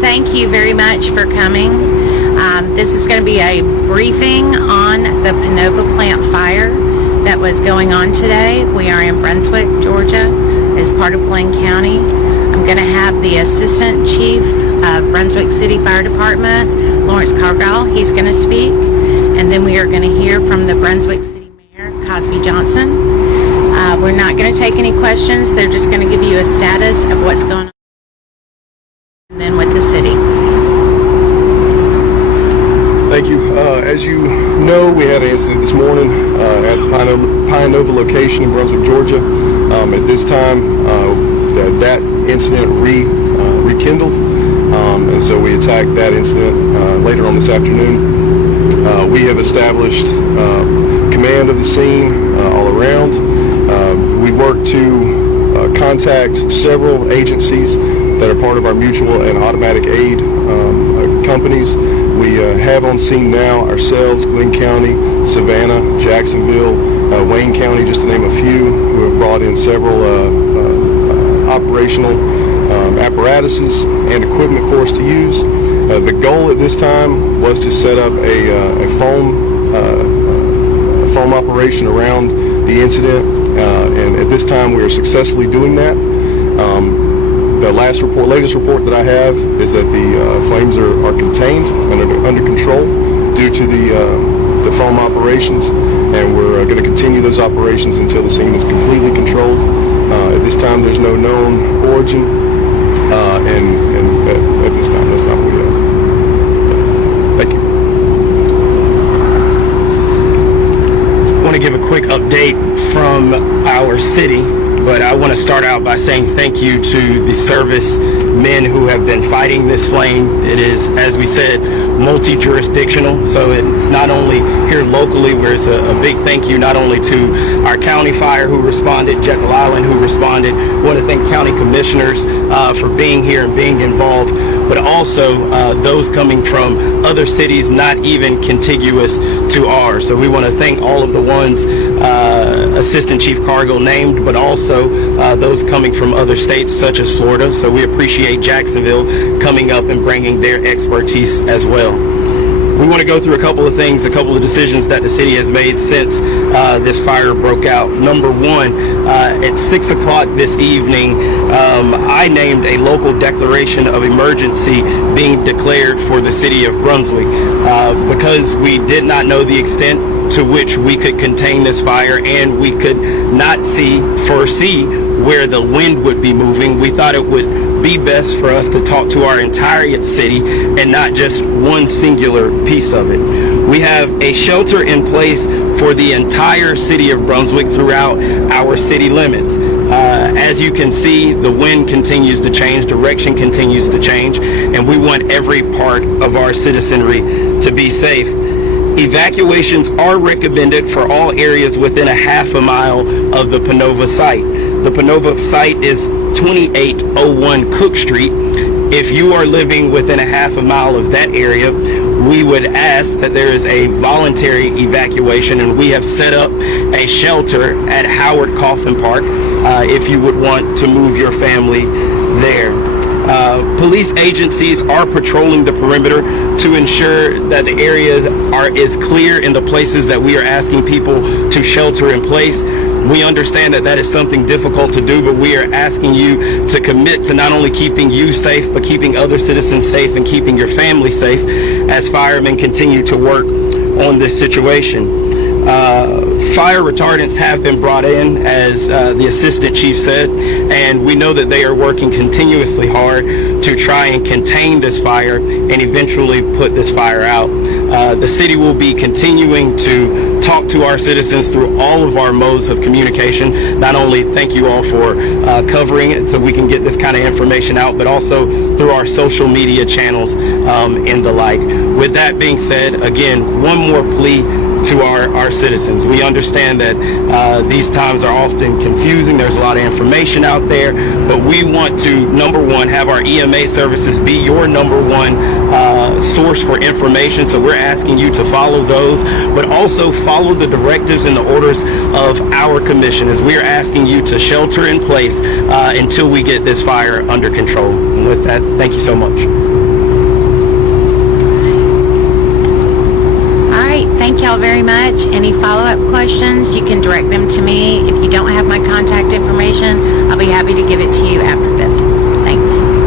Thank you very much for coming. This is going to be a briefing on the Pinova plant fire that was going on today. We are in Brunswick, Georgia, as part of Glenn County. I'm going to have the Assistant Chief of Brunswick City Fire Department, Lawrence Cargill. He's going to speak. And then we are going to hear from the Brunswick City Mayor, Cosby Johnson. We're not going to take any questions. They're just going to give you a status of what's going on. And then with the city. Thank you. As you know, we had an incident this morning at Pinova location in Brunswick, Georgia. At this time, that incident rekindled, and so we attacked that incident later on this afternoon. We have established command of the scene all around. We work to contact several agencies that are part of our mutual and automatic aid companies. We have on scene now ourselves, Glenn County, Savannah, Jacksonville, Wayne County, just to name a few, who have brought in several operational apparatuses and equipment for us to use. The goal at this time was to set up a foam operation around the incident, and at this time we are successfully doing that. The latest report that I have is that the flames are contained and are under control due to the foam operations, and we're going to continue those operations until the scene is completely controlled. At this time, there's no known origin, and at this time, that's not what we have. Thank you. I want to give a quick update from our city. But I want to start out by saying thank you to the service men who have been fighting this flame. It is, as we said, multi-jurisdictional. So it's not only here locally, where it's a big thank you not only to our county fire who responded, Jekyll Island who responded. I want to thank county commissioners for being here and being involved, but also those coming from other cities not even contiguous to ours. So we want to thank all of the ones Assistant Chief Cargill named, but also those coming from other states such as Florida. So we appreciate Jacksonville coming up and bringing their expertise as well. We want to go through a couple of things, a couple of decisions that the city has made since this fire broke out. Number one, at 6 o'clock this evening, I named a local declaration of emergency being declared for the city of Brunswick because we did not know the extent to which we could contain this fire, and we could not foresee where the wind would be moving. We thought it would be best for us to talk to our entire city and not just one singular piece of it. We have a shelter in place for the entire city of Brunswick throughout our city limits. As you can see, the wind continues to change, direction continues to change, and we want every part of our citizenry to be safe. Evacuations are recommended for all areas within a half a mile of the Pinova site. The Pinova site is 2801 Cook Street. If you are living within a half a mile of that area, we would ask that there is a voluntary evacuation, and we have set up a shelter at Howard Coffin Park if you would want to move your family there. Police agencies are patrolling the perimeter to ensure that the areas is clear in the places that we are asking people to shelter in place. We understand that that is something difficult to do, but we are asking you to commit to not only keeping you safe, but keeping other citizens safe and keeping your family safe as firemen continue to work on this situation. Fire retardants have been brought in, as the assistant chief said, and we know that they are working continuously hard to try and contain this fire and eventually put this fire out. The city will be continuing to talk to our citizens through all of our modes of communication. Not only thank you all for covering it so we can get this kind of information out, but also through our social media channels and the like. With that being said, again, one more plea to our citizens. We understand that these times are often confusing. There's a lot of information out there, but we want to, number one, have our EMA services be your number one source for information. So we're asking you to follow those, but also follow the directives and the orders of our commission, as we are asking you to shelter in place until we get this fire under control. And with that, thank you so much. Thank y'all very much. Any follow-up questions, you can direct them to me. If you don't have my contact information, I'll be happy to give it to you after this. Thanks.